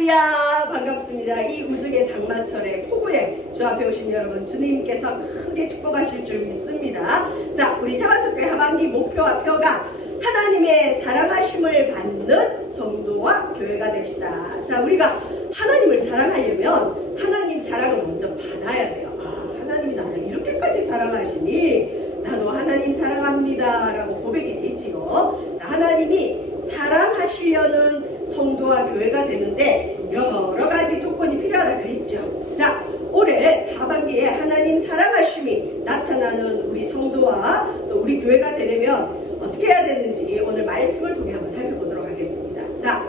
할렐루야, 반갑습니다. 이 우중의 장마철에 폭우에 주 앞에 오신 여러분, 주님께서 크게 축복하실 줄 믿습니다. 자, 우리 세바스교회 하반기 목표와 표가 하나님의 사랑하심을 받는 성도와 교회가 됩시다. 자, 우리가 하나님을 사랑하려면 하나님 사랑을 먼저 받아야 돼요. 아, 하나님이 나를 이렇게까지 사랑하시니 나도 하나님 사랑합니다 라고 고백이 되지요. 자, 하나님이 사랑하시려는 성도와 교회가 되는데 여러 가지 조건이 필요하다 그랬죠. 자, 올해 하반기에 하나님 사랑하심이 나타나는 우리 성도와 또 우리 교회가 되려면 어떻게 해야 되는지 오늘 말씀을 통해 한번 살펴보도록 하겠습니다. 자,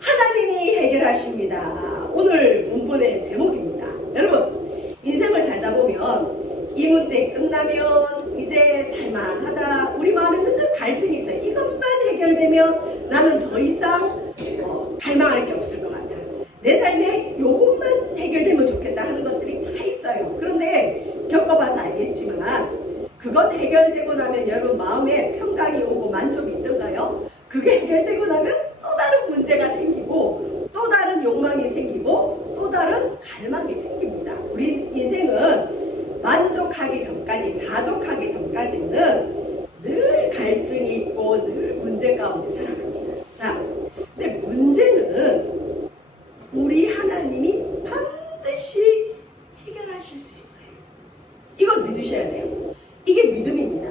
하나님이 해결하십니다. 오늘 본문의 제목입니다. 여러분, 인생을 살다 보면 이 문제 끝나면 이제 살만하다. 우리 마음에는 늘 갈증이 있어요. 이것만 해결되면 나는 더 이상 갈망할 게 없을 것 같아. 내 삶에 이것만 해결되면 좋겠다 하는 것들이 다 있어요. 그런데 겪어봐서 알겠지만 그것 해결되고 나면 여러분 마음에 평강이 오고 만족이 있던가요? 그게 해결되고 나면 또 다른 문제가 생기고 또 다른 욕망이 생기고 또 다른 갈망이 생깁니다. 우리 인생은 만족하기 전까지, 자족하기 전까지는 늘 갈증이 있고 늘 문제 가운데 살아갑니다. 자, 근데 문제는 우리 하나님이 반드시 해결하실 수 있어요. 이걸 믿으셔야 돼요. 이게 믿음입니다.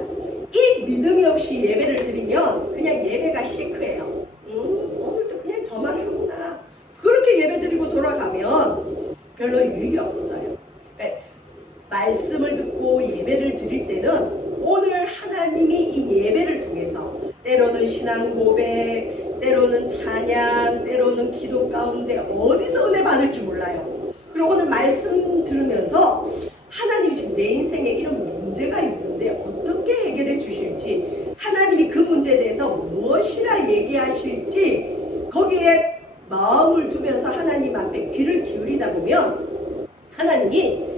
이 믿음이 없이 예배를 드리면 그냥 예배가 시크해요. 오늘도 그냥 저만 하구나. 그렇게 예배 드리고 돌아가면 별로 유익이 없어요. 그러니까 말씀을 듣고 예배를 드릴 때는 오늘 하나님이 이 예배를 통해서 때로는 신앙 고백, 때로는 찬양, 때로는 기도 가운데 어디서 은혜 받을 줄 몰라요. 그리고 오늘 말씀 들으면서 하나님이 지금 내 인생에 이런 문제가 있는데 어떻게 해결해 주실지, 하나님이 그 문제에 대해서 무엇이라 얘기하실지 거기에 마음을 두면서 하나님 앞에 귀를 기울이다 보면 하나님이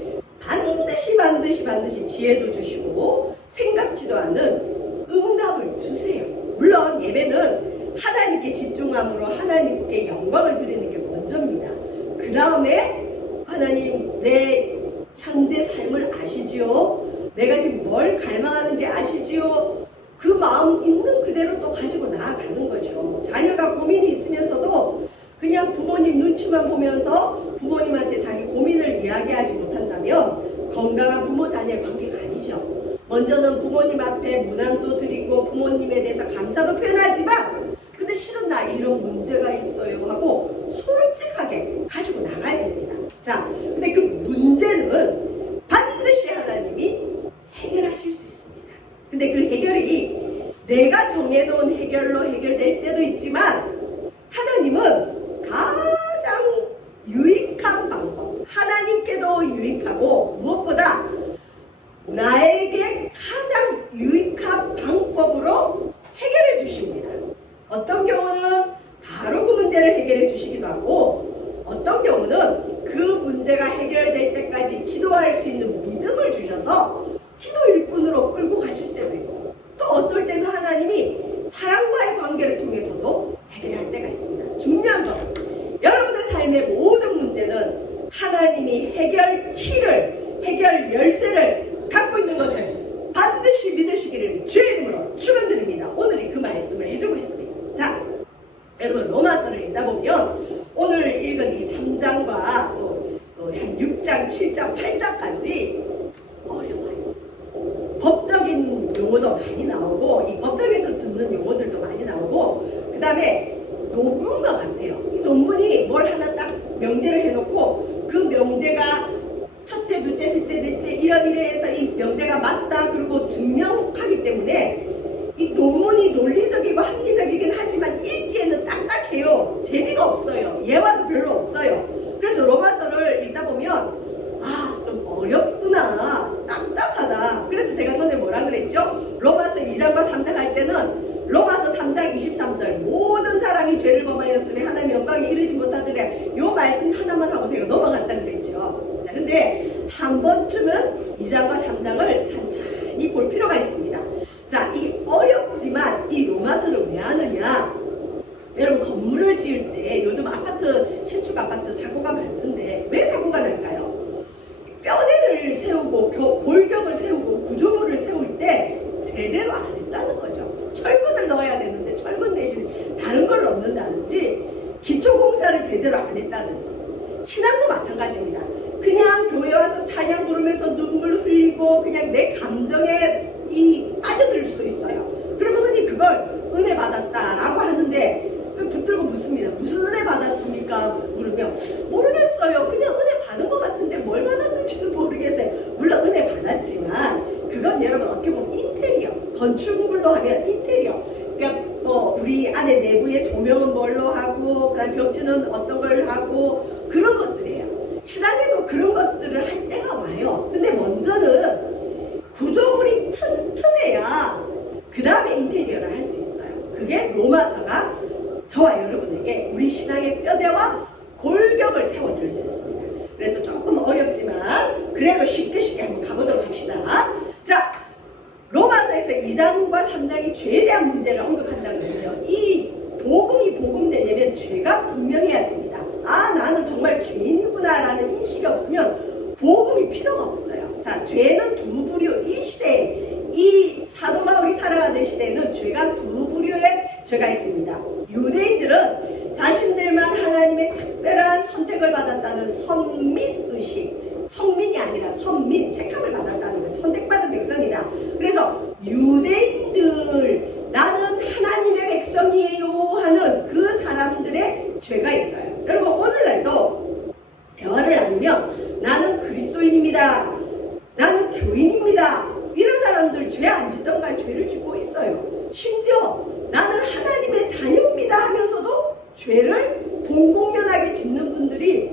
반드시 지혜도 주시고 생각지도 않은 응답을 주세요. 물론 예배는 하나님께 집중함으로 하나님께 영광을 드리는 게 먼저입니다. 그 다음에 하나님 내 현재 삶을 아시지요? 내가 지금 뭘 갈망하는지 아시지요? 그 마음 있는 그대로 또 가지고 나아가는 거죠. 자녀가 고민이 있으면서도 그냥 부모님 눈치만 보면서 부모님한테 자기 고민을 이야기하지 못한다면 건강한 부모 자녀의 관계가 아니죠. 먼저는 부모님 앞에 문안도 드리고 부모님에 대해서 감사도 표현하지만 근데 실은 나 이런 문제가 있어요 하고 솔직하게 가지고 나가야 됩니다. 자, 근데 그 문제는 반드시 하나님이 해결하실 수 있습니다. 근데 그 해결이 내가 정해놓은 해결로 해결될 때도 있지만 하나님은 가장 유익한 방법, 하나님께도 유익하고 무엇보다 나에게 가장 유익한 방법으로 해결해 주십니다. 어떤 경우는 바로 그 문제를 해결해 주시기도 하고 어떤 경우는 그 문제가 해결될 때까지 기도할 수 있는 믿음을 주셔서 기도 일꾼으로 끌고 가실 때도 있고 또 어떨 때는 하나님이 사랑과의 관계를 통해서도 해결할 때가 있습니다. 중요한 건 여러분의 삶의 모든 문제는 하나님이 해결 키를, 해결 열쇠를 갖고 있는 것을 반드시 믿으시기를 주의 이름으로 축원드립니다. 오늘이 그 말씀을 해주고 있습니다. 자, 여러분 로마서를 읽다 보면 오늘 읽은 이 3장과 또 한 6장, 7장, 8장까지 어려워요. 법적인 용어도 많이 나오고 이 법정에서 듣는 용어들도 많이 나오고 그 다음에 논문과 같아요. 이 논문이 뭘 하나 딱 명제를 해놓고 그 명제가 첫째, 둘째, 셋째, 넷째 이러해서 이 명제가 맞다 그리고 증명하기 때문에 이 논문이 논리적이고 합리적이긴 하지만 읽기에는 딱딱해요. 재미가 없어요. 예화도 별로 없어요. 그래서 로마서를 읽다 보면 좀 어렵구나, 딱딱하다. 그래서 제가 전에 뭐라 그랬죠? 로마서 2장과 3장 할 때는 로마서 3장 23절 모든 사람이 죄를 범하였으며 하나님의 영광에 이르지 못하더래 요 말씀 하나만 하고 제가 넘어갔다 그랬죠. 자, 근데 한 번쯤은 2장과 3장을 찬찬히 볼 필요가 있습니다. 자, 이 어렵지만 이 로마서를 왜 하느냐? 여러분 건물을 지을 때 요즘 아파트 신축 사고가 많던데 왜 사고가 날까요? 뼈대를 세우고 골격을 세우고 구조물을 세울 때 제대로 안 했다는 거죠. 철근을 넣어야 되는데 철근 대신 다른 걸 넣는다든지 기초공사를 제대로 안 했다든지. 신앙도 마찬가지입니다. 그냥 교회 와서 찬양 부르면서 눈물 흘리고 그냥 내 감정에 빠져들 수도 있어요. 그러면 흔히 그걸 은혜 받았다라고 하는데 붙들고 묻습니다. 무슨 은혜 받았습니까? 물으면 모르겠어요. 그냥 은혜 받은 것 같은데 뭘 받았는지도 모르겠어요. 물론 은혜 받았지만 그건 여러분 어떻게 보면 인테리어, 건축물로 하면 인테리어. 그러니까 우리 안에 내부의 조명은 뭘로 하고 그다음 벽지는 어떤 걸 하고 그런 것들이에요. 신앙에도 그런 것들을 할 때가 와요. 근데 먼저는 구조물이 튼튼해야 그 다음에 인테리어를 할 수 있어요. 그게 로마서가 저와 여러분에게 우리 신앙의 뼈대와 골격을 세워줄 수 있습니다. 그래서 조금 어렵지만 그래도 쉽게 한번 가보도록 합시다. 자, 로마서에서 2장과 3장이 죄에 대한 문제를 언급한다면요. 이 복음이 복음되려면 죄가 분명해야 됩니다. 아, 나는 정말 죄인이구나 라는 인식이 없으면 복음이 필요가 없어요. 자, 죄는 두 부류. 이 시대에 이 사도 바울이 살아가던 시대에는 죄가 두 부류의 죄가 있습니다. 유대인들은 자신들만 하나님의 특별한 선택을 받았다는 선민의식, 성민이 아니라 선민, 택함을 받았다는 것, 선택받은 백성이다. 그래서 유대인들, 나는 하나님의 백성이에요 하는 그 사람들의 죄가 있어요. 여러분, 오늘날도 대화를 나누면 나는 그리스도인입니다, 나는 교인입니다, 이런 사람들 죄 안 짓던가 죄를 짓고 있어요. 심지어 나는 하나님의 자녀입니다 하면서도 죄를 공공연하게 짓는 분들이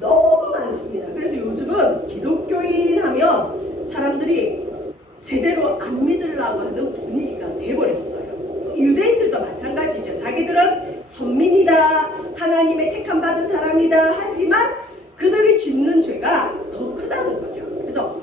너무 많습니다. 그래서 요즘은 기독교인 하면 사람들이 제대로 안 믿으려고 하는 분위기가 돼버렸어요. 유대인들도 마찬가지죠. 자기들은 선민이다, 하나님의 택함 받은 사람이다 하지만 그들이 짓는 죄가 더 크다는 거죠. 그래서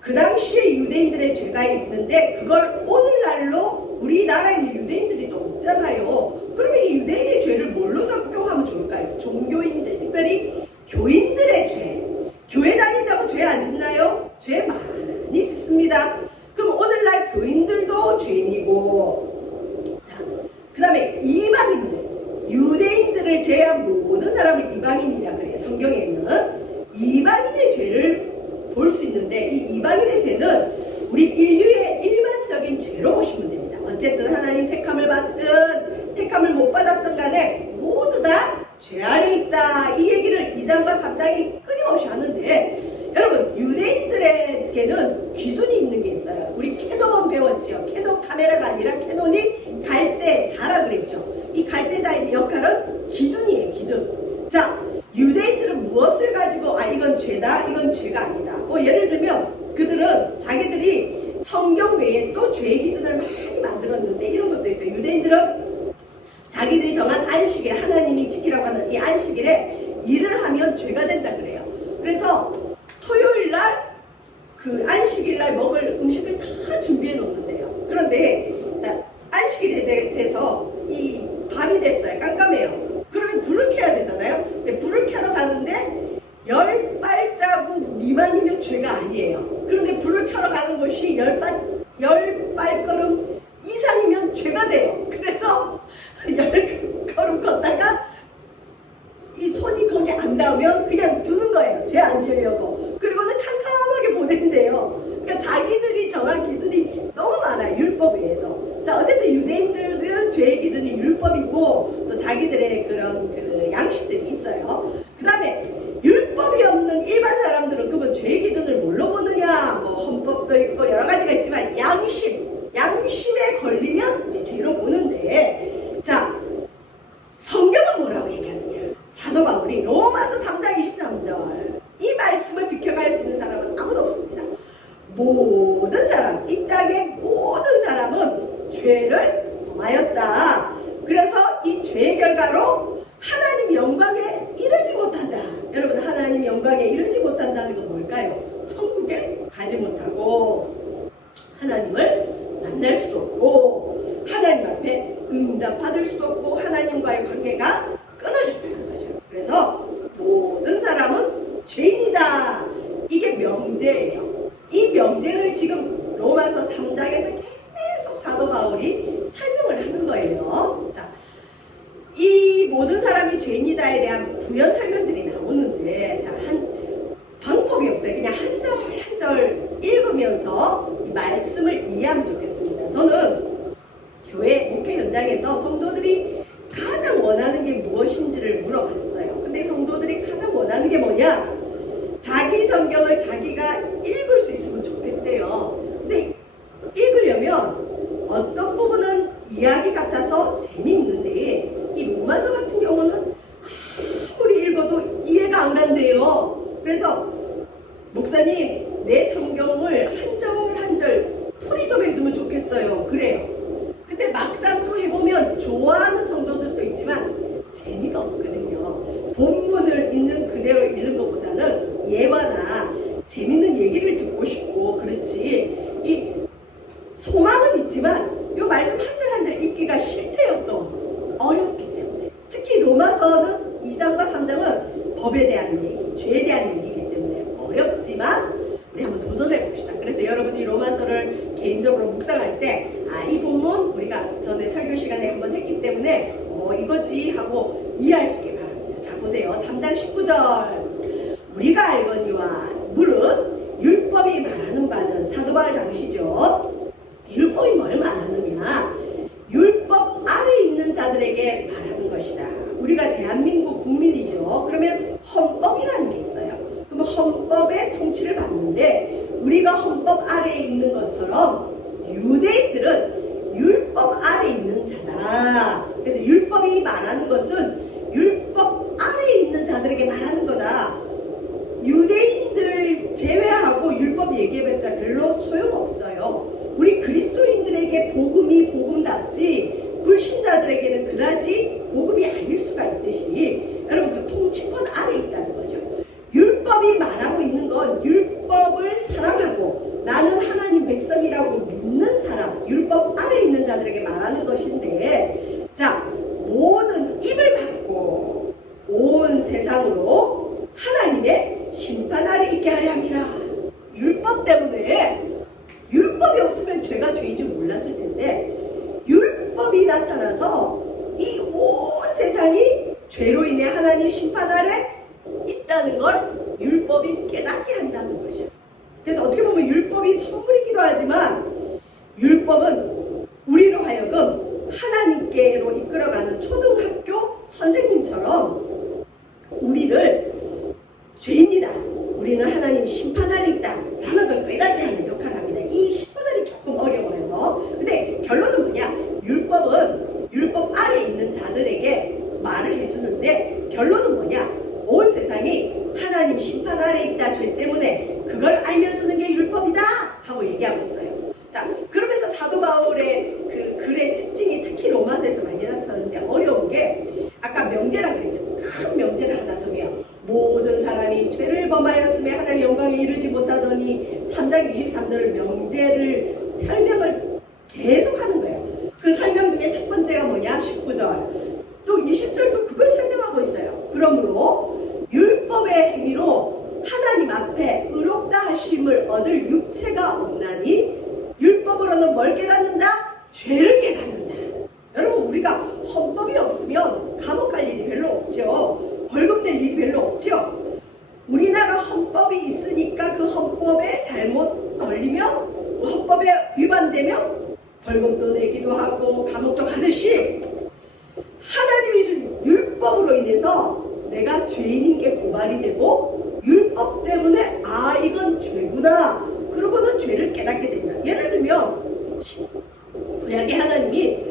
그 당시에 유대인들의 죄가 있는데 그걸 오늘날로 우리나라에 있는 유대인들이 또 없잖아요. 그러면 이 유대인의 죄를 뭘로 적용하면 좋을까요? 종교인들, 특별히 교인들의 죄. 교회 다닌다고 죄 안 짓나요? 죄 많이 짓습니다. 그럼 오늘날 교인들도 죄인이고, 자, 그 다음에 이방인들, 유대인들을 제외한 모든 사람을 이방인이라 그래요. 성경에는 이방인의 죄를 볼 수 있는데 이 이방인의 죄는 우리 인류의 일반적인 죄로 보시면 됩니다. 어쨌든 하나님 택함을 받든 택함을 못 받았든 간에 모두 다 죄 아래 있다. 이 얘기를 2장과 3장이 끊임없이 하는데 여러분, 유대인들에게는 기준이 있는 게 있어요. 우리 캐논 배웠죠. 캐논 카메라가 아니라 캐논이 갈대자라 그랬죠. 이 갈대자의 역할은 기준이에요. 기준. 자, 유대인들은 무엇을 가지고 이건 죄다, 이건 죄가 아니다. 예를 들면 그들은 자기들이 성경 외에 또 죄의 기준을 많이 만들었는데 이런 것도 있어요. 유대인들은 자기들이 정한 안식일, 하나님이 지키라고 하는 이 안식일에 일을 하면 죄가 된다 그래요. 그래서 토요일날 그 안식일날 먹을 음식을 다 준비해 놓는데요. 그런데 자, 안식일이 돼서 이 밤이 됐어요. 깜깜해요. 그러면 불을 켜야 되잖아요. 근데 불을 켜러 가는데 10발자국 미만이면 죄가 아니에요. 그런데 불을 켜러 가는 것이 10발걸음 이상이면 죄가 돼요. 그래서 10걸음 걷다가 이 손이 거기 안 닿으면 그냥 두는 거예요. 죄 안 지으려고. 그리고는 캄캄하게 보낸대요. 그러니까 자기들이 정한 기준이 너무 많아요. 율법 외에도. 자, 어쨌든 유대인들은 죄의 기준이 율법이고 또 자기들의 그런 그 양식들이 있어요. 그 다음에 율법이 없는 일반 사람들은 그러면 죄의 기준을 뭘로 보느냐? 헌법도 있고 여러 가지가 있지만 양심에 걸리면 이제 죄로 보는데, 자, 성경은 뭐라고 얘기하느냐? 사도 바울이 로마서 3장 23절 이 말씀을 비켜갈 수 있는 사람은 아무도 없습니다. 모든 사람, 이 땅의 모든 사람은 죄를 범하였다. 그래서 이 죄의 결과로 하나님 영광에 이르지 못한다. 여러분, 하나님 영광에 이르지 못한다는 건 뭘까요? 천국에 가지 못하고 하나님을 만날 수도 없고 하나님 앞에 응답 받을 수도 없고 하나님과의 관계가 끊어졌다는 거죠. 그래서 모든 뭐냐? 자기 성경을 자기가 읽을 수 있으면 좋겠대요. 근데 읽으려면 어떤 부분은 이야기 같아서 재미있는데 이 로마서 같은 경우는 아무리 읽어도 이해가 안 간대요. 그래서 목사님, 내 성경을 한 절 한 절 풀이 좀 해주면 좋겠어요. 그래요. 근데 막상 또 해보면 좋아하는 성도들도 있지만 재미가 없거든요. 본문을 읽는 그대로 읽는 것보다는 예화나 재밌는 얘기를 듣고 싶고 그렇지, 이 소망은 있지만 이 말씀 한 절 한 절 읽기가 싫대요. 또 어렵기 때문에. 특히 로마서는 2장과 3장은 법에 대한 얘기, 죄에 대한 얘기이기 때문에 어렵지만 우리 한번 도전해 봅시다. 그래서 여러분이 로마서를 개인적으로 묵상할 때 이 본문 우리가 전에 설교 시간에 한번 했기 때문에 이거지 하고 이해할 수 있게 바랍니다. 자, 보세요. 3장 19절. 우리가 알거니와 물은 율법이 말하는 바는 사도 바울 당시죠. 율법이 뭘 말하느냐? 율법 아래 있는 자들에게 말하는 것이다. 우리가 대한민국 국민이죠. 그러면 헌법이라는 게 있어요. 그럼 헌법의 통치를 받는데 우리가 헌법 아래에 있는 것처럼 유대인들은 율법 아래 있는 자다. 그래서 율법이 말하는 것은 율법 아래 있는 자들에게 말하는 거다. 유대인들 제외하고 율법 얘기해봤자 별로 소용없어요. 우리 그리스도인들에게 복음이 복음답지 불신자들에게는 그다지 복음이 아닐 수가 있듯이 여러분 그 통치권 아래 있다는 거죠. 율법이 말하고 있는 건 율법을 사랑하고 나는 하나님 백성이라고 믿는 사람, 율법 아래 있는 자들에게 말하는 것인데, 자, 모든 입을 막고 온 세상으로 하나님의 심판 아래 있게 하려 함이라. 율법 때문에, 율법이 없으면 죄가 죄인 줄 몰랐을 텐데 율법이 나타나서 이 온 세상이 죄로 인해 하나님 심판 아래 있다는 걸 율법이 깨닫게 한다는 거죠. 그래서 어떻게 보면 율법이 선물이기도 하지만 율법은 우리로 하여금 하나님께로 이끌어가는 초등학교 선생님처럼 우리를 죄인이다, 우리는 하나님 심판 아래 있다 라는 걸 깨닫게 하는 역할을 합니다. 이 19절이 조금 어려워요. 근데 결론은 뭐냐? 율법은 율법 아래 있는 자들에게 말을 해주는데 결론은 뭐냐? 온 세상이 하나님 심판 아래 있다, 죄 때문에 그걸 알려주는 게 율법이다 하고 얘기하고 있어요. 자, 그러면서 사도 바울의 그 글의 특징이 특히 로마서에서 많이 나타나는데 어려운 게 아까 명제라 그랬죠. 큰 명제를 하나 정해요. 모든 사람이 죄를 범하였음에 하나님의 영광에 이르지 못하더니 3장 23절을 명제를 설명을 계속하는 거예요. 그 설명 중에 첫 번째가 뭐냐? 19절. 또 20절도 그걸 설명하고 있어요. 그러므로 율법의 행위로 하나님 앞에 의롭다 하심을 얻을 육체가 없나니 율법으로는 뭘 깨닫는다? 죄를 깨닫는다. 여러분, 우리가 헌법이 없으면 감옥 갈 일이 별로 없죠. 벌금 낼 일이 별로 없죠. 우리나라 헌법이 있으니까 그 헌법에 잘못 걸리면, 헌법에 위반되면 벌금도 내기도 하고 감옥도 가듯이 하나님이 준 율법으로 인해서 내가 죄인인 게 고발이 되고 율법 때문에 이건 죄구나 그러고는 죄를 깨닫게 됩니다. 예를 들면 구약의 하나님이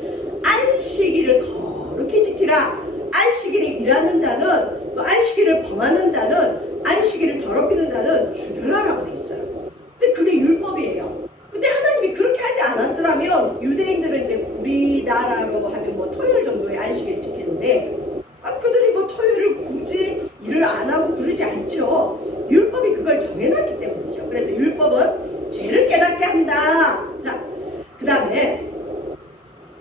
안식일을 거룩히 지키라. 안식일에 일하는 자는, 또 안식일을 범하는 자는, 안식일을 더럽히는 자는 죽여라라고 돼 있어요. 근데 그게 율법이에요. 근데 하나님이 그렇게 하지 않았더라면 유대인들은 이제 우리나라로 하면 뭐 토요일 정도의 안식일을 지키는데 그들이 뭐 토요일을 굳이 일을 안 하고 그러지 않죠. 율법이 그걸 정해놨기 때문이죠. 그래서 율법은 죄를 깨닫게 한다. 자, 그 다음에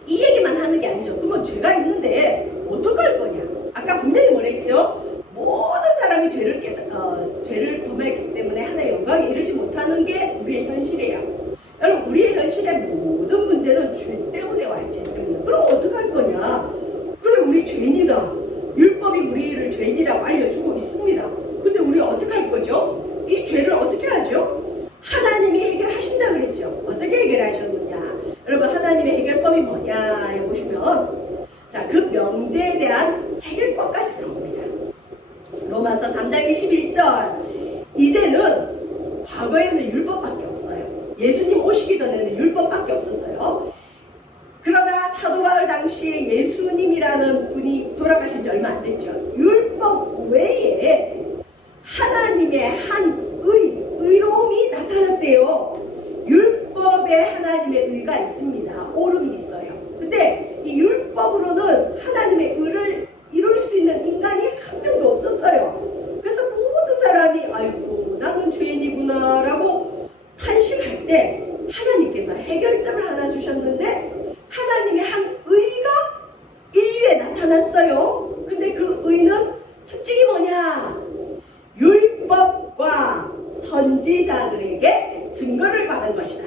이 얘기만 하는 게 아니죠. 그러면 죄가 있는데 어떡할 거냐? 아까 분명히 뭐랬죠? 모든 사람이 죄를 범했기 때문에 하나의 영광에 이르지 못하는 게 우리의 현실이에요. 여러분, 우리의 현실의 모든 문제는 죄 때문에 와 있기 때문에. 그럼 어떡할 거냐? 그래, 우리 죄인이다. 율법이 우리를 죄인이라고 알려주고 있습니다. 근데 우리 어떻게 할 거죠? 이 죄를 어떻게 하죠? 하나님이 해결하신다 그랬죠. 어떻게 해결하셨느냐? 여러분, 하나님의 해결법이 뭐냐 보시면, 자, 그 명제에 대한 해결법까지 나옵니다. 로마서 3장 21절. 이제는 과거에는 율법밖에 없어요. 예수님 오시기 전에는 율법밖에 없었어요. 그러나 사도 바울 당시에 예수님이라는 분이 돌아가신 지 얼마 안 됐죠. 율법 외에 하나님의 한 의로움이 나타났대요. 율법에 하나님의 의가 있습니다. 오름이 있어요. 근데 이 율법으로는 하나님의 의를 이룰 수 있는 인간이 한 명도 없었어요. 그래서 모든 사람이 아이고 나는 죄인이구나 라고 탄식할 때 하나님께서 해결점을 하나 주셨는데 하나님의 한 의가 인류에 나타났어요. 근데 그 의는 특징이 뭐냐? 율법과 선지자들에게 증거를 받은 것이다.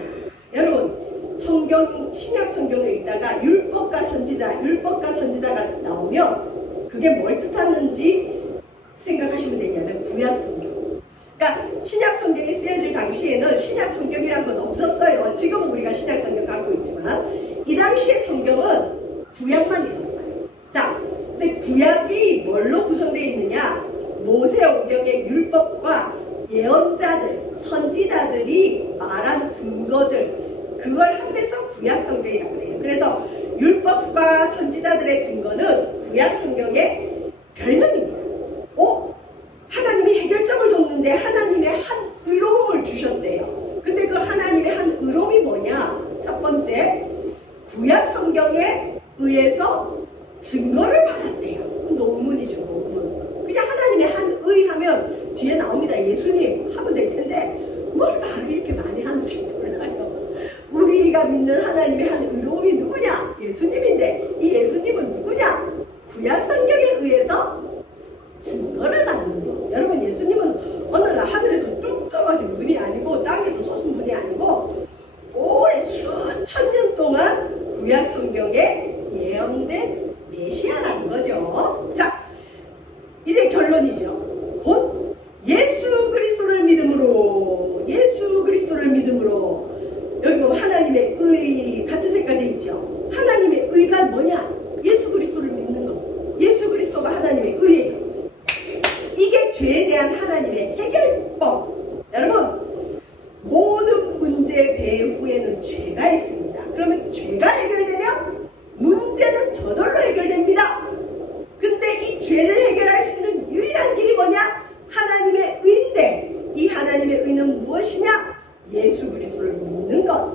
여러분 성경 신약 성경을 읽다가 율법과 선지자가 나오면 그게 뭘 뜻하는지 생각하시면 되냐면 구약 성경. 그러니까 신약 성경이 쓰여질 당시에는 신약 성경이란 건 없었어요. 지금은 우리가 신약 성경 갖고 있지만 이 당시의 성경은 구약만 있었어요. 자, 근데 구약이 뭘로 구성되어 있느냐? 모세오경의 율법과 예언자들, 선지자들이 말한 증거들, 그걸 합해서 구약 성경이라고 해요. 그래서 율법과 선지자들의 증거는 구약 성경의 별명입니다. 하나님이 해결점을 줬는데 하나님의 한 의로움을 주셨대요. 근데 그 하나님의 한 의로움이 뭐냐? 첫 번째, 구약 성경에 의해서 증거를 받았대요. 논문이죠, 논문. 그냥 하나님의 한 의하면 뒤에 나옵니다. 예수님 하면 될 텐데 뭘 말을 이렇게 많이 하는지 몰라요. 우리가 믿는 하나님의 한 의로움이 누구냐? 예수님인데 이 예수님은 누구냐? 구약 성경에 의해서 증거를 받는 분. 여러분 예수님은 어느 날 하늘에서 뚝 떨어진 분이 아니고 땅에서 솟은 분이 아니고 오래 수천 년 동안 구약 성경에 예언된 메시아라는 거죠. 자, 이제 결론이죠. 곧 예수 그리스도를 믿음으로 여기 보면 하나님의 의 같은 색깔 돼 있죠. 하나님의 의가 뭐냐? 예수 그리스도를 믿는 거. 예수 그리스도가 하나님의 의예요. 이게 죄에 대한 하나님의 해결법. 여러분 모든 문제 배후에는 죄가 있습니다. 그러면 죄가 해결되면 문제는 저절로 해결됩니다. 근데 이 죄를 해결할 수 있는 유일한 길이 뭐냐? 하나님의 의인데 이 하나님의 의는 무엇이냐? 예수 그리스도를 믿는 것.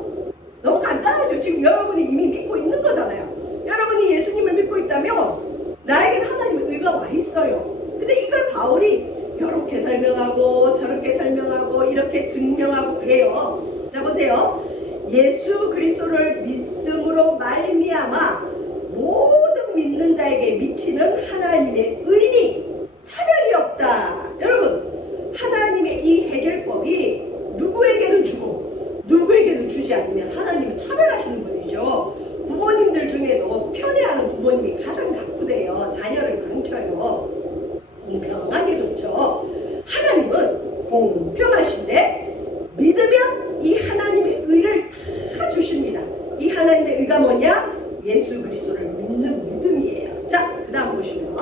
너무 간단하죠. 지금 여러분이 이미 믿고 있는 거잖아요. 여러분이 예수님을 믿고 있다면 나에게는 하나님의 의가 와 있어요. 근데 이걸 바울이 이렇게 설명하고 저렇게 설명하고 이렇게 증명하고 그래요. 자 보세요. 예수 그리스도를 믿음으로 말미암아 모든 믿는 자에게 미치는 하나님의 의니 차별이 없다. 여러분 하나님의 이 해결법이 누구에게는 주고 누구에게는 주지 않으면 하나님은 차별하시는 분이죠. 부모님들 중에도 편애하는 부모님이 가장 나쁘대요. 자녀를 망쳐요. 공평하게 좋죠. 하나님은 공평하신데 믿으면 이 하나님의 의를 다 주십니다. 이 하나님의 의가 뭐냐? 예수 그리스도를 믿는 믿음이에요. 자, 그 다음 보시면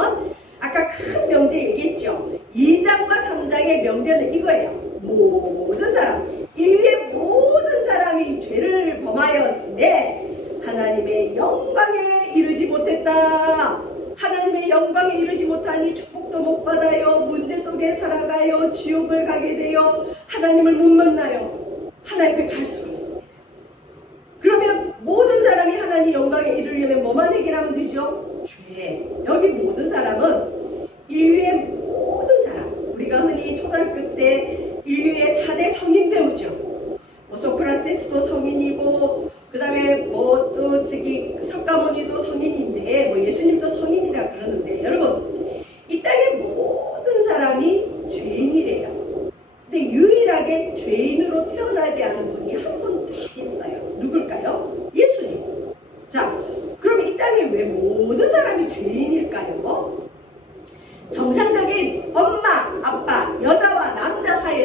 아까 큰 명제 얘기했죠. 2장과 3장의 명제는 이거예요. 모든 사람, 인류의 모든 사람이 죄를 범하였으되 하나님의 영광에 이르지 못했다. 하나님의 영광에 이르지 못하니 축복도 못 받아요. 문제 속에 살아가요. 지옥을 가게 돼요. 하나님을 못 만나요. 하나님 앞에 갈 수가 없습니다. 그러면 모든 사람이 하나님 영광에 이르려면 뭐만 해결하면 되죠? 죄. 여기 모든 사람은 인류의 모든 사람. 우리가 흔히 초등학교 때 인류의 4대 성인 배우죠. 소크라테스도 성인이고 그 다음에 또 석가모니도 성인인데 예수님도 성인이라 그러는데 여러분 이 땅의 모든 사람이 죄인이래요. 근데 유일하게 죄인으로 태어나지 않은 분이 한 분 다 있어요. 누굴까요? 예수님. 자, 그럼 이 땅에 왜 모든 사람이 죄인일까요? 정상적인 엄마, 아빠, 여자와 남자 사이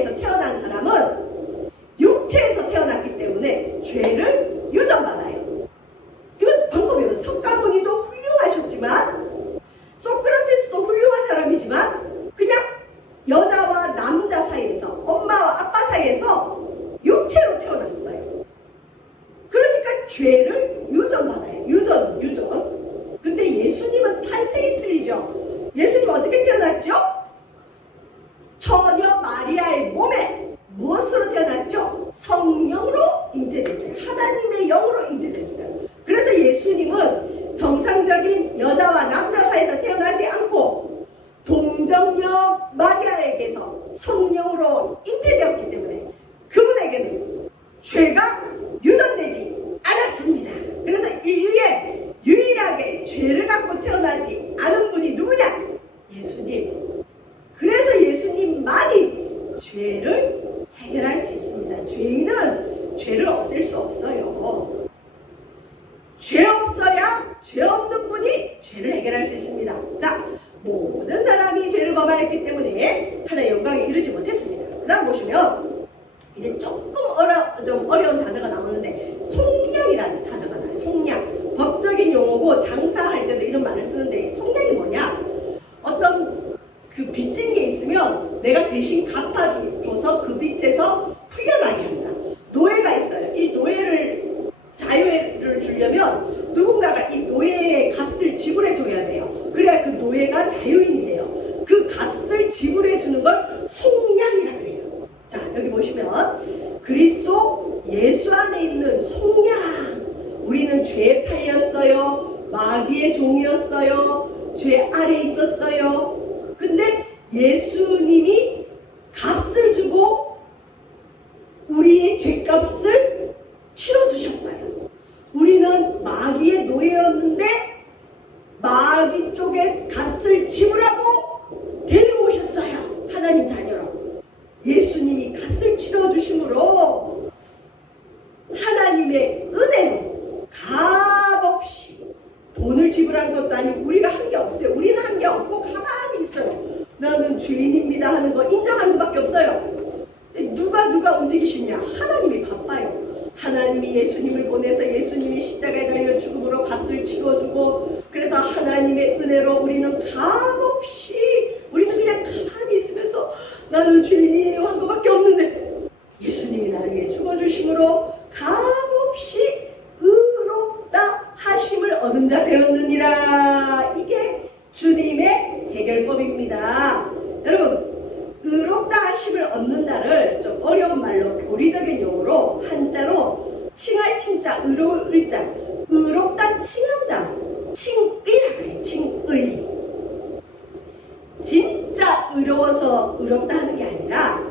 성령 마리아에게서 성령으로 잉태되었기 때문에 그분에게는 죄가 유전되지 않았습니다. 그래서 인류에 유일하게 죄를 갖고 태어나지 않은 분이 누구냐? 예수님. 그래서 예수님만이 죄를 해결할 수 있습니다. 죄인은 죄를 없앨 수 없어요. 죄 없어야 죄 없는 분이 죄를 해결할 수 있습니다. 자, 모든 사람이 죄를 범하였기 때문에 하나의 영광에 이르지 못했습니다. 그 다음 보시면 이제 조금 좀 어려운 단어가 나오는데 속량이라는 단어가 나와요. 속량. 법적인 용어고 장사할 때도 이런 말을 쓰는데 속량이 뭐냐? 어떤 그 빚진 게 있으면 내가 대신 갚아줘서 그 빚에서 풀려나게 한다. 노예가 있어요. 이 노예를 자유를 주려면 누군가가 이 노예의 값을 지불해 줘야 돼요. 그래야 그 노예가 자유인이 돼요. 그 값을 지불해 주는 걸 속량이라고 해요. 자, 여기 보시면 그리스도 예수 안에 있는 속량. 우리는 죄에 팔렸어요. 마귀의 종이었어요. 죄 아래 있었어요. 근데 예수님이 값을 주고 우리의 죄값을 치러주셨어요. 우리는 마귀의 노예였는데 마귀 쪽에 값을 지불하고 데리고 오셨어요. 하나님 자녀로. 예수님이 값을 치러주심으로 하나님의 은혜로 값없이 돈을 지불한 것도 아니고 우리가 한 게 없어요. 우리는 한 게 없고 가만히 있어요. 나는 죄인입니다 하는 거 인정하는 것밖에 없어요. 누가 움직이시냐? 하나님이 바빠요. 하나님이 예수님을 보내서 예수님이 십자가에 달려 죽음으로 값을 치러주고 그래서 하나님의 은혜로 우리는 값없이 우리는 그냥 가만히 있으면서 나는 죄인이에요 한 것밖에 없는데 예수님이 나를 위해 죽어주심으로 값없이 의롭다 하심을 얻은 자 되었느니라. 이게 주님의 해결법입니다. 여러분 의롭다 하심을 얻는다를 좀 어려운 말로 교리적인 용어로 한자로 칭할 칭자 의로울 의자 의롭다 칭한다 칭의라고 해요. 칭의. 진짜 의로워서 의롭다 하는 게 아니라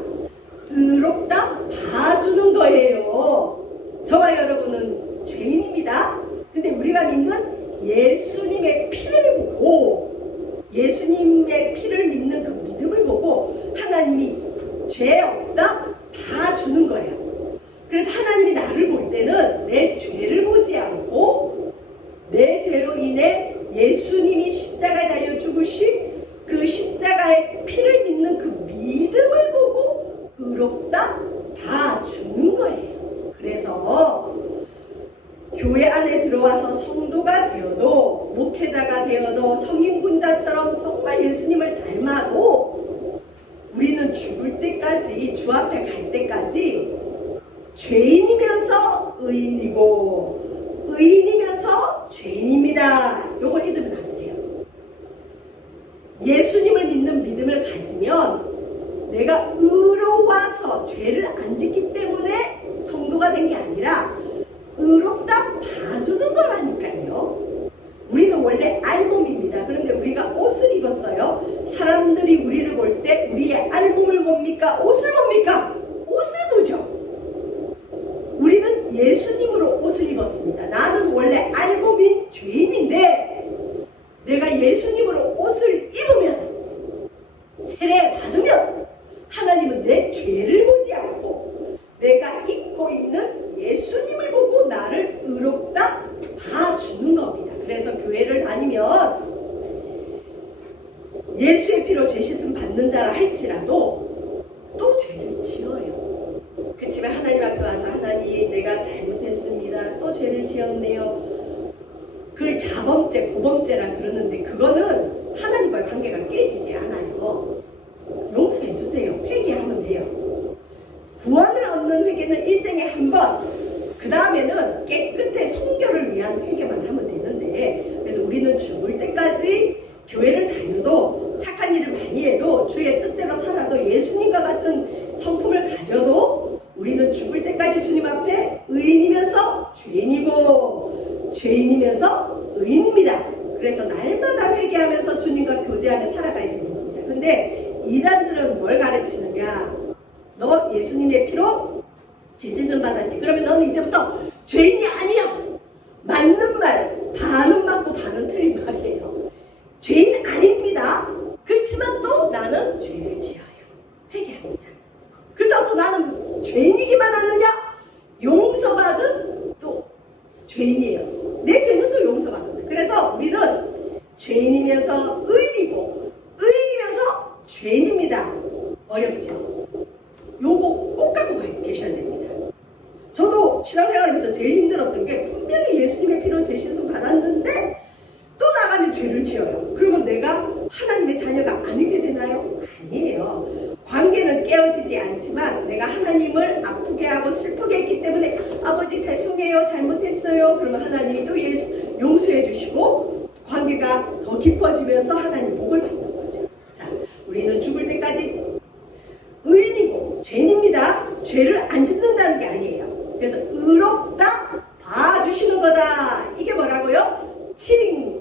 의롭다 봐주는 거예요. 저와 여러분은 죄인입니다. 근데 우리가 믿는 예수님의 피를 보고 예수님의 피를 믿는 그 믿음을 보고 하나님이 죄 없다 봐주는 거예요. 그래서 하나님이 나를 볼 때는 내 죄를 보지 않고 내 죄로 인해 예수님이 십자가에 달려 죽으신 그 십자가의 피를 믿는 그 믿음을 보고 의롭다 봐주는 거예요. 그래서 교회 안에 들어와서 성도가 되어도 목회자가 되어도 성인군자처럼 정말 예수님을 닮아도 우리는 죽을 때까지 주 앞에 갈 때까지 죄인이면서 의인이고 의인이면서 죄인입니다. 이걸 잊으면 안 돼요. 예수님을 믿는 믿음을 가지면 내가 의로워서 죄를 안 짓기 때문에 성도가 된 게 아니라 의롭다 봐주는 거라니까요. 우리는 원래 알몸입니다. 그런데 우리가 옷을 입었어요. 사람들이 우리를 볼 때 우리의 알몸을 봅니까? 옷을 봅니까? 옷을 보죠. 우리는 예수님으로 옷을 입었습니다. 나는 원래 알몸인 죄인인데 내가 예수님으로 옷을 입으면 세례 받으면 하나님은 내 죄를 보지 않고 내가 입고 있는 예수님을 보고 나를 의롭다 봐주는 겁니다. 그래서 교회를 다니면 예수의 피로 죄 씻음 받는 자라 할지라도 또 죄를 지어요. 그치만 하나님 앞에 와서 하나님 내가 잘못했습니다. 또 죄를 지었네요. 그걸 자범죄, 고범죄라 그러는데 그거는 하나님과의 관계가 깨지지 않아요. 용서해 주세요. 회개하면 돼요. 구원을 얻는 회개는 일생에 한 번, 그 다음에는 깨끗해 성결을 위한 회개만 하면 되는데 그래서 우리는 죽을 때까지 교회를 다녀도 착한 일을 많이 해도 주의 뜻대로 살아도 예수님과 같은 성품을 가져도 우리는 죽을 때까지 주님 앞에 의인이면서 죄인이고 죄인이면서 의인입니다. 그래서 날마다 회개하면서 주님과 교제하며 살아가야 되는 겁니다. 근데 이단들은 뭘 가르치느냐? 너 예수님의 피로 죄씻음 받았지. 그러면 너는 이제부터 죄인이 아니야. 맞는 말, 반은 맞고 반은 틀린 말이에요. 죄인 아닙니다. 그렇지만 또 나는 죄를 지어요. 회개합니다. 그렇다고 또 나는 죄인이기만 하느냐? 용서받은 또 죄인이에요. 내 죄는 또 용서받았어요. 그래서 우리는 죄인이면서 의인이고 의인이면서 죄인입니다. 어렵죠? 요거 꼭 갖고 계셔야 됩니다. 저도 신앙생활하면서 제일 힘들었던 게 분명히 예수님의 피로 죄씻음 받았는데 또 나가면 죄를 지어요. 그러면 내가 하나님의 자녀가 아니게 되나요? 아니에요. 관계는 깨어지지 않지만 내가 하나님을 아프게 하고 슬프게 했기 때문에 아버지 죄송해요, 잘못했어요. 그러면 하나님이 또 용서해 주시고 관계가 더 깊어지면서 하나님 복을 받는 거죠. 자, 우리는 죽을 때까지 의인이고 죄인입니다. 죄를 안 짓는다는 게 아니에요. 그래서 의롭다 봐주시는 거다. 이게 뭐라고요? 칭의.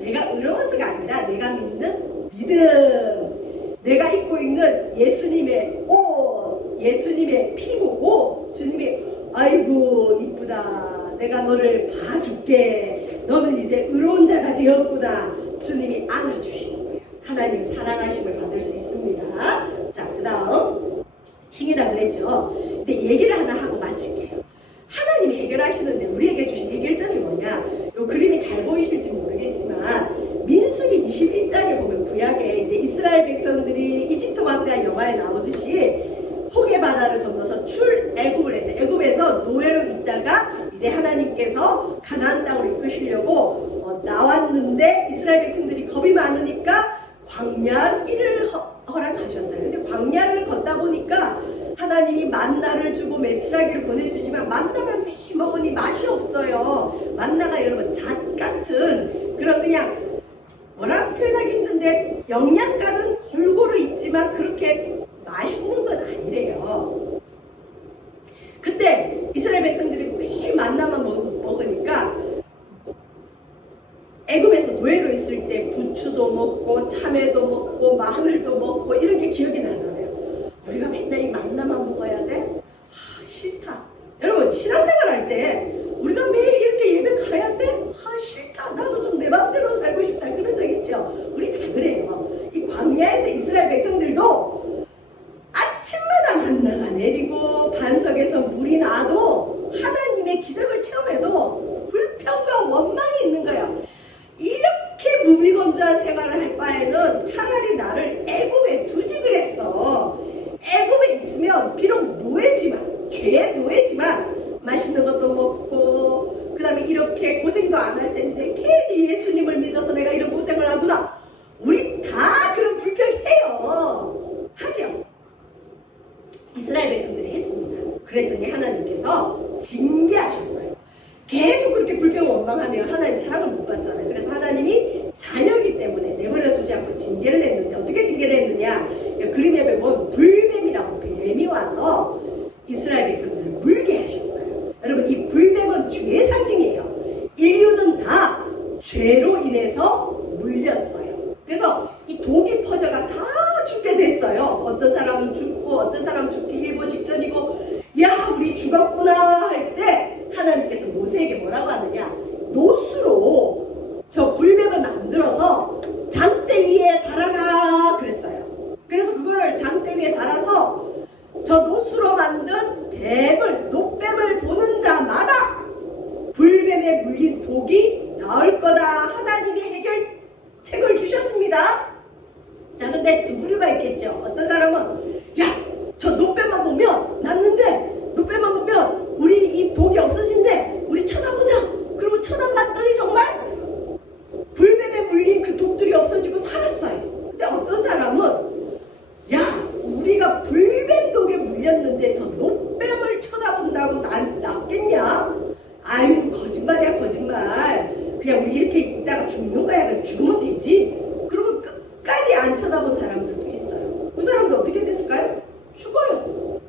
내가 의로워서가 아니라 내가 믿는 믿음. 내가 입고 있는 예수님의 옷, 예수님의 피부고 주님이 아이고 이쁘다. 내가 너를 봐줄게. 너는 이제 의로운 자가 되었구나. 주님이 안아주시는 거예요. 하나님 사랑하심을 받을 수 있습니다. 자, 그 다음 칭이라 그랬죠. 이제 얘기를 하나 하고 마칠게요. 하나님이 해결하시는데 우리에게 주신 해결점이 뭐냐? 요 그림이 잘 보이실지 모르겠지만 민수기 21장에 보면 구약에 이제 이스라엘 백성들이 이집트 왕자 영화에 나오듯이 홍해 바다를 건너서 출애굽을 해서 애굽에서 노예로 있다가 이제 하나님께서 가나안 땅으로 이끄시려고 나왔는데 이스라엘 백성들이 겁이 많으니까 광야길을 허락하셨어요. 근데 광야를 걷다 보니까 하나님이 만나를 주고 메추라기를 보내주지만 만나만 매일 먹으니 맛이 없어요. 만나가 여러분 잣 같은 그런 그냥 뭐라 표현하기 힘든데 영양가는 골고루 있지만 그렇게 맛있는 건 아니래요. 근데 이스라엘 백성들이 매일 만나만 먹으니까 애굽에서 노예로 있을 때 부추도 먹고 참외도 먹고 마늘도 먹고 이런 게 기억이 나잖아요. 우리가 맨날 이 만나만 먹어야 돼? 싫다. 여러분 신앙생활 할 때 우리가 매일 이렇게 예배 가야 돼? 싫다. 나도 좀 내 마음대로 살고 싶다. 그런 적 있죠? 우리 다 그래요. 이 광야에서 이스라엘 백성들도 아침마다 만나가 내리고 반석에서 물이 나도 하나님의 기적을 체험해도 불평과 원망이 있는 거예요. 이렇게 무미건조한 생활을 할 바에는 차라리 나를 애굽에 두지 그랬어. 애굽에 있으면 비록 노예지만 죄의 노예지만 맛있는 것도 먹고 그 다음에 이렇게 고생도 안 할 텐데 괜히 예수님을 믿어서 내가 이런 고생을 하구나. 우리 다 그런 불평해요. 하죠. 이스라엘 백성들이 했습니다. 그랬더니 하나님께서 징계하셨어요. 계속 그렇게 불평 원망하면 하나님 사랑을 못 받잖아요. 그래서 하나님이 자녀이기 때문에 내버려 두지 않고 징계를 했는데 어떻게 징계를 했느냐? 그림에 보면 불뱀이라고 뱀이 와서 이스라엘 백성들을 물게 하셨어요. 여러분 이 불뱀은 죄의 상징이에요. 인류는 다 죄로 인해서 물렸어요. 그래서 이 독이 퍼져가 다 죽게 됐어요. 어떤 사람은 죽고 어떤 사람은 죽기 일보 직전이고 야 우리 죽었구나 할 때 하나님께서 모세에게 뭐라고 하느냐? 노수로 저 불뱀을 만들어서 장대 위에 달아라 그랬어요. 그래서 그걸 장대 위에 달아서 저 노수로 만든 뱀을 노뱀을 보는 자마다 불뱀에 물린 독이 나을 거다. 하나님이 해결책을 주셨습니다. 자, 근데 두 부류가 있겠죠. 어떤 사람은 야, 저 노뱀만 보면 낫는데 노뱀만 보면 우리 이 독이 없어진대. 우리 쳐다보자. 그리고 쳐다봤더니 정말 불뱀에 물린 그 독들이 없어지고 살았어요. 근데 어떤 사람은 야, 우리가 불뱀 독에 물렸는데 저 노뱀을 쳐다본다고 난 낫겠냐? 아유, 거짓말이야, 거짓말. 그냥 우리 이렇게 있다가 죽는 거야. 그냥 죽으면 되지. 그리고 끝까지 안 쳐다본 사람들도 있어요. 그 사람도 어떻게 됐을까요? 죽어요.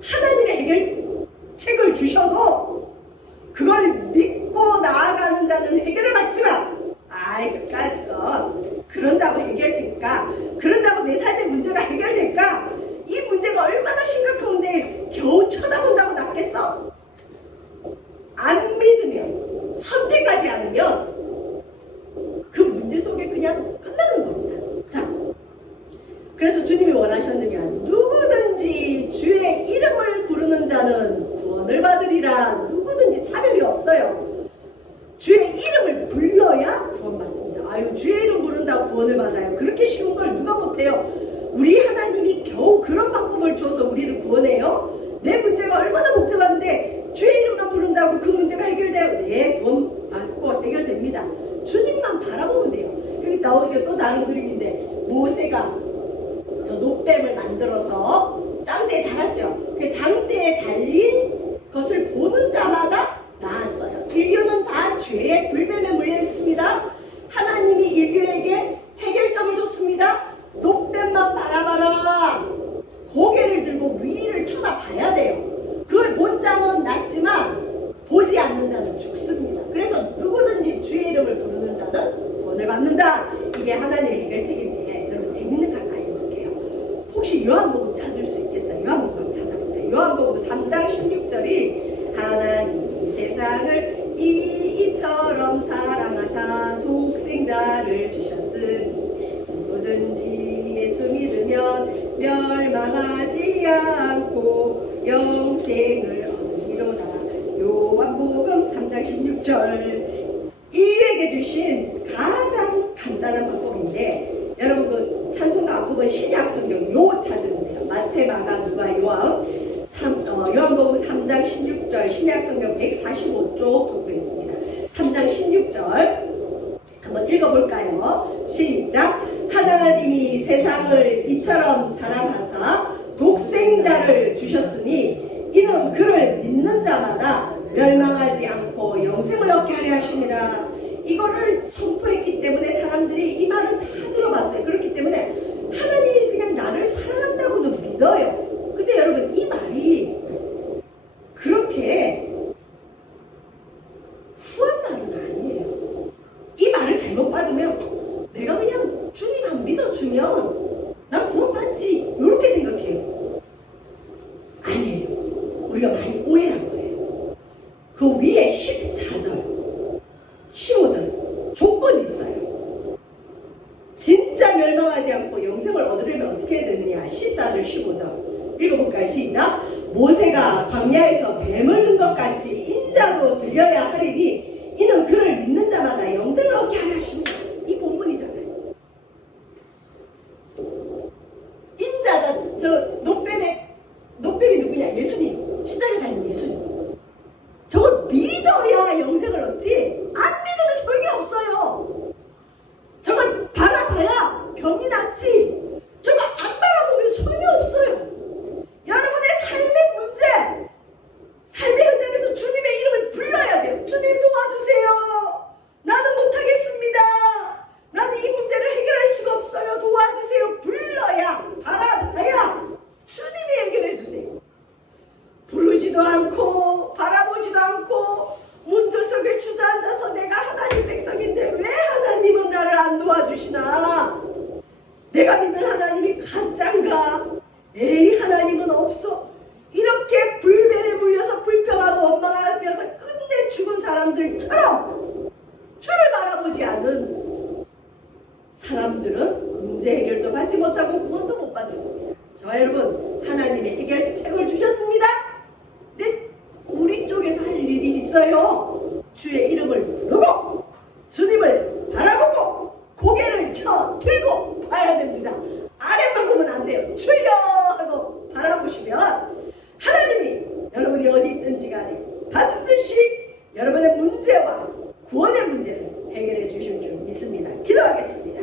하나님의 해결책을 주셔도 그걸 믿고 나아가는 자는 해결을 받지만 아이 그까짓 건 그런다고 해결될까? 그래서 주님이 원하셨느냐? 누구든지 주의 이름을 부르는 자는 구원을 받으리라. 누구든지 차별이 없어요. 주의 이름을 불러야 구원받습니다. 아유, 주의 이름 부른다고 구원을 받아요. 그렇게 쉬운 걸 누가 못해요? 우리 하나님이 겨우 그런 방법을 줘서 우리를 구원해요? 내 문제가 얼마나 복잡한데 주의 이름만 부른다고 그 문제가 해결돼요? 네, 구원 받고 해결됩니다. 주님만 바라보면 돼요. 여기 나오죠. 또 다른 그림인데 모세가 저 노뱀을 만들어서 장대에 달았죠. 그 장대에 달린 것을 보는 자마다 나았어요. 인류는 다 죄의 불뱀에 물려 있습니다. 하나님이 인류에게 해결점을 줬습니다. 노뱀만 바라봐라. 고개를 들고 위를 쳐다봐야 돼요. 그걸 본 자는 낫지만 보지 않는 자는 죽습니다. 그래서 누구든지 주의 이름을 부르는 자는 구원을 받는다. 이게 하나님의 해결책인데 여러분 재밌는 걸 알려줄게요. 혹시 요한복음 찾을 수 있겠어요? 요한복음 찾아보세요. 요한복음 3장 16절이 하나님이 세상을 이처럼 사랑하사 독생자를 주셨으니 누구든지 예수 믿으면 멸망하지 않고 영생을 얻으리로다. 요한복음 3장 16절. 인류에게 주신 가장 간단한 방법인데 여러분 그 찬송가 앞부분 신약성경 요 찾으면 돼요. 마태, 마가, 누가, 요한. 요한복음 3장 16절 신약성경 145쪽 적혀 있습니다. 3장 16절 한번 읽어볼까요? 시작. 하나님이 세상을 이처럼 사랑하사 독생자를 주셨으니 이는 그를 믿는 자마다 멸망하지 않고 영생을 얻게 하려 하심이라. 이거를 선포했기 때문에 사람들이 이 말은 다 들어봤어요. 그렇기 때문에 하나님이 그냥 나를 사랑한다고도 믿어요. 근데 여러분 이 말이 그렇게 후한 말은 아니에요. 이 말을 잘못 받으면 내가 그냥 주님만 믿어주면 난 구원받지 이렇게 생각해요. 아니에요. 우리가 많이 오해한 거예요. 그 위에 14절 15절 조건이 있어요. 진짜 멸망하지 않고 영생을 얻으려면 어떻게 해야 되느냐. 14절 15절 읽어볼까요? 시작. 모세가 광야에서 뱀을 든 것 같이 인자도 들려야 하리니 이는 그를 믿는 자마다 영생을 얻게 하려 하십니다. 이 본문이잖아요. 인자가 저 노뱀이 누구냐? 예수님. 시대에 살는 예수님. 저걸 믿어야 영생을 얻지 안 믿으면 소용이 없어요. 저걸 바라봐야 병이 낫지 저거 안 바라보면 소용이 없어요. 여러분의 삶의 문제, 삶의 현장에서 주님의 이름을 불러야 돼요. 주님 도와주세요. 나는 못하겠습니다. 나는 이 문제를 해결할 수가 없어요. 도와주세요. 불러야, 바라봐야 주님이 해결해 주세요. 부르지도 않고 바라보지도 않고 문조석에 주저앉아서 내가 하나님 백성인데 왜 하나님은 나를 안 도와주시나? 내가 믿는 하나님이 가짠가? 에이 하나님은 없어. 이렇게 불변에 물려서 불평하고 원망하면서 끝내 죽은 사람들처럼 주를 바라보지 않은 사람들은 문제 해결도 받지 못하고 구원도 못 받는 겁니다. 저와 여러분 하나님의 해결책을 주셨습니다. 근데 우리 쪽에서 할 일이 있어요. 주의 이름을 부르고 주님을 바라보고 고개를 들고 봐야 됩니다. 아래만 보면 안 돼요. 주여 하고 바라보시면 하나님이 여러분이 어디 있든지 간에 반드시 여러분의 문제와 구원의 문제를 해결해 주실 줄 믿습니다. 기도하겠습니다.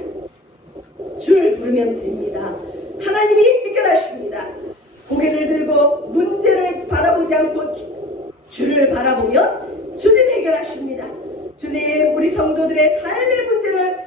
주를 부르면 됩니다. 하나님이 해결하십니다. 고개를 들고 문제를 바라보지 않고 주를 바라보면 주님 해결하십니다. 주님 우리 성도들의 삶의 문제를